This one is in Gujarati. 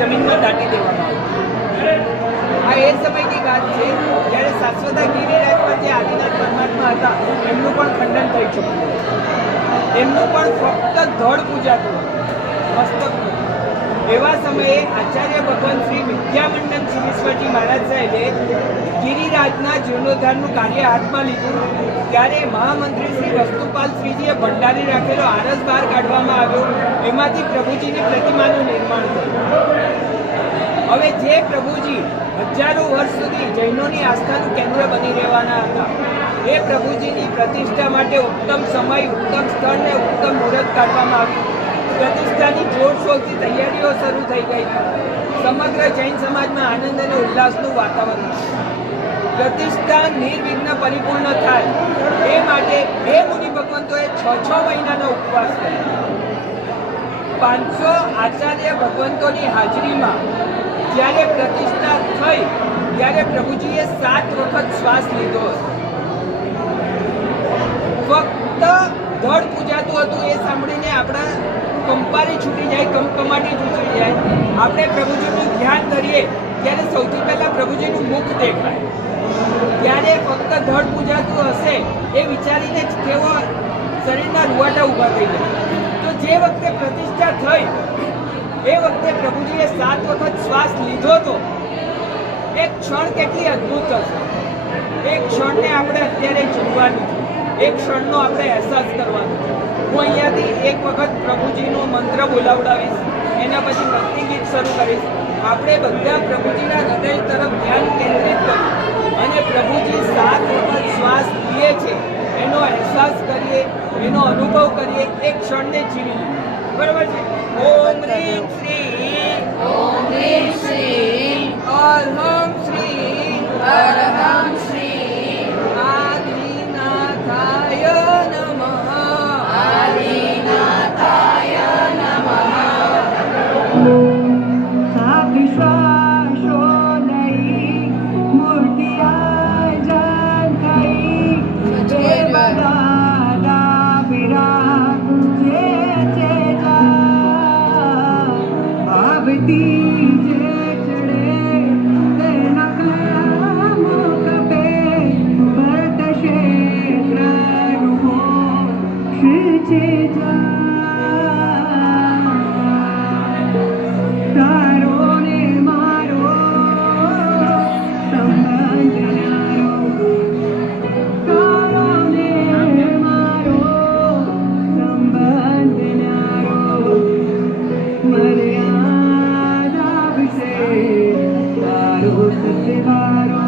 જમીનમાં દાટી દેવામાં આવ્યું. આ એ સમયની વાત છે જ્યારે શાશ્વતા ગિરિરાજ પર જે આદિનાથ પરમાત્મા હતા એમનું પણ ખંડન થઈ ચૂક્યું. એમનું પણ ફક્ત ધડ પૂજાતું હતું, મસ્તક નહોતું. એવા સમયે આચાર્ય ભગવાન શ્રી વિદ્યામંડન સિદ્ધેશ્વરજી મહારાજ સાહેબે ગિરિરાજના જીર્ણોદ્ધારનું કાર્ય હાથમાં લીધું. ત્યારે મહામંત્રી શ્રી વસ્તુપાલ શ્રીજીએ ભંડારી રાખેલો આરસ બહાર કાઢવામાં આવ્યો. એમાંથી પ્રભુજીની પ્રતિમાનું નિર્માણ થયું. હવે જે પ્રભુજી હજારો વર્ષ સુધી જૈનોની આસ્થાનું કેન્દ્ર બની રહેવાના હતા, એ પ્રભુજીની પ્રતિષ્ઠા માટે ઉત્તમ સમય, ઉત્તમ સ્થળ ને ઉત્તમ મુહૂર્ત કાઢવામાં આવ્યું. પ્રતિષ્ઠાની જોરશોરથી તૈયારીઓ શરૂ થઈ ગઈ. સમગ્ર જૈન સમાજમાં આનંદ અને ઉલ્લાસનું વાતાવરણ. પ્રતિષ્ઠા નિર્વિઘ્ન પરિપૂર્ણ થાય એ માટે બે મુનિ ભગવંતોએ 6 મહિનાનો ઉપવાસ કર્યો. 500 આચાર્ય ભગવંતોની હાજરીમાં જ્યારે પ્રતિષ્ઠા થઈ ત્યારે પ્રભુજીએ 7 વખત શ્વાસ લીધો હતો. ફક્ત ધડ પૂજાતું હતું એ સાંભળીને આપણા કંપારી છૂટી જાય, કમકમાટી છૂટી જાય. આપણે પ્રભુજીનું ધ્યાન કરીએ ત્યારે સૌથી પહેલાં પ્રભુજીનું મુખ દેખાય. ત્યારે ફક્ત ધડ પૂજાતું હશે એ વિચારીને જ કેવો શરીરના રૂવાટા ઊભા થઈ જાય. તો જે વખતે પ્રતિષ્ઠા થઈ એ વખતે પ્રભુજીએ 7 વખત શ્વાસ લીધો હતો. એક ક્ષણ કેટલી અદ્ભુત હશે. એક ક્ષણને આપણે અત્યારે જોવાનું છે, એક ક્ષણનો આપણે અહેસાસ કરવાનો છે. હું અહીંયાથી એક વખત પ્રભુજીનો મંત્ર બોલાવડાવીશ, એના પછી ભક્તિ ગીત શરૂ કરીશ. આપણે બધા પ્રભુજીના હૃદય તરફ ધ્યાન કેન્દ્રિત કરીએ અને પ્રભુજી 7 વખત શ્વાસ લે છે એનો અહેસાસ કરીએ, એનો અનુભવ કરીએ, એક ક્ષણને જીવી લઈએ. બરાબર છે? ઓમ રીમ શ્રી, ઓમ રીમ શ્રી, અરહમ શ્રી, અરહમ શ્રી, આદિનાથાય નમઃ, આદિનાથાય નમઃ. સાત શ્વાસો લઈ મૂર્તિયા જાન થઈ, જે બધા વિરા જે જા ભાવતી જે ચડે તેના કામો કપે ભરત ક્ષેત્ર શ્રી છે તારો ને મારો સંબંધ ન્યારો, તારો ને મારો સંબંધ ન્યારો, મર્યાદા વિશે તારો સત્યવારો